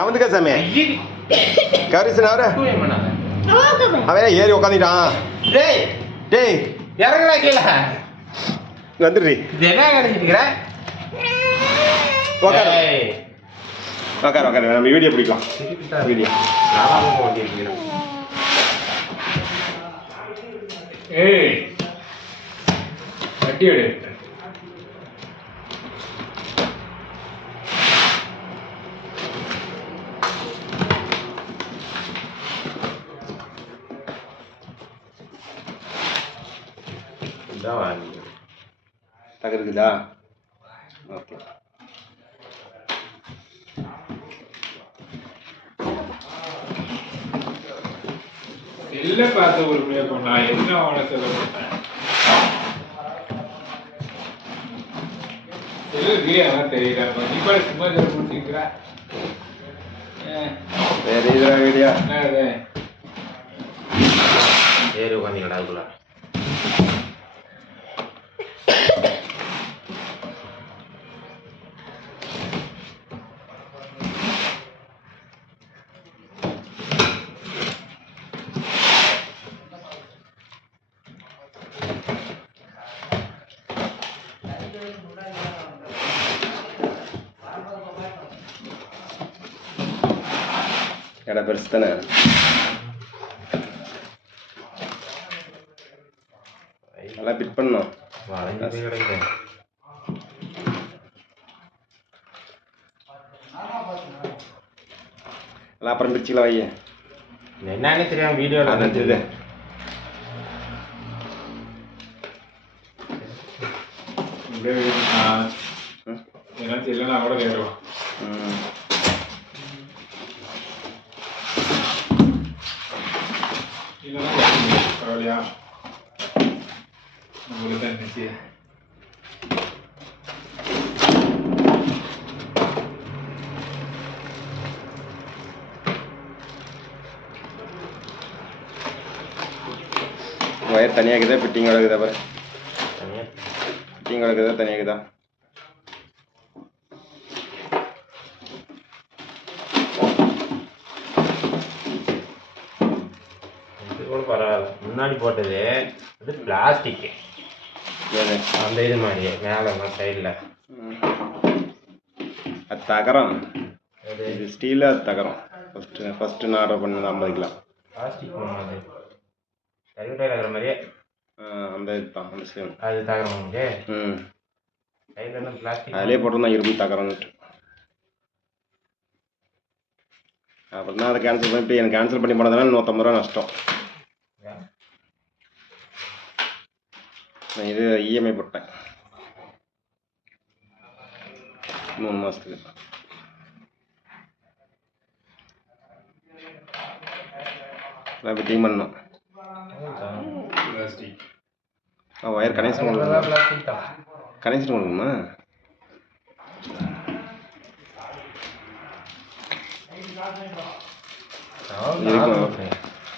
நவந்துக்கா சாமி. கரிசன் அவரு. அவன் ஏறி உக்காந்துட்டான். டேய். டேய். இறங்குடா கீழே. வந்துடுறி. என்ன உக்காரு. ஏய், உக்காரு உக்காரு. நம்ம வீடியோ பிடிக்கலாம். வீடியோ. ஏய். வண்டி எடு. இதான் வாங்கி தகருக்குதா? ஓகே. செல்ல பார்த்த ஒரு பிரயோகம் நான் என்ன அவனை சொல்ல மாட்டேன் தெரியல. கூட சும்மா சொல்ல முடிச்சுக்கிறா வேற இதுரா வீடியோ ஏறி உட்காந்தீங்கடா அதுக்குள்ள. இடம் பெருசு தானே நல்லா பிட் கிடக்குது எல்லாம் அப்புறம் பிரிச்சுக்கலாம் வைய என்னன்னு தெரியாம வீடியோல அது இது இப்படியே நான் ம். என்ன செல்லனா கூட கேட்டுருவான் ம். நம்மளுக்கு நிச்சயம் ஒயர் தனியாக இருக்குதா ஃபிட்டிங் கிடக்குதா பாரு தனியா ஃபிட்டிங் கிடக்குதா தனியாக இருக்குதா இது கூட பரவாயில்ல முன்னாடி போட்டது இது பிளாஸ்டிக் ஏது அந்த இது மாதிரி மேலே சைடில் ம். அது தகரம். இது ஸ்டீலு அது தகரம். ஃபஸ்ட்டு ஃபஸ்ட்டு நான் ஆர்டர் பண்ணது ஐம்பது கிலோ பிளாஸ்டிக் அது. கருவிட்டையில் இருக்கிற மாதிரியே? அந்த இதுதான் அந்த சேம் அது தகரம் உங்களுக்கு ம். கையில் பிளாஸ்டிக் அதிலே போட்டிருந்தான் இரும்பு தகரம்னுட்டு அப்புறம் தான் அதை கேன்சல் பண்ணிட்டு எனக்கு கேன்சல் பண்ணி போனதுனால நூற்றம்பது ரூபா நஷ்டம். நான் இது இஎம்ஐ போட்டேன். மூணு மாதத்துக்கு எல்லாம் ஃபிட்டிங் ஆ ஒயர் கனெக்ஷன் தான் கனெக்ஷன் அவ்வளவுதான். இருக்கும்.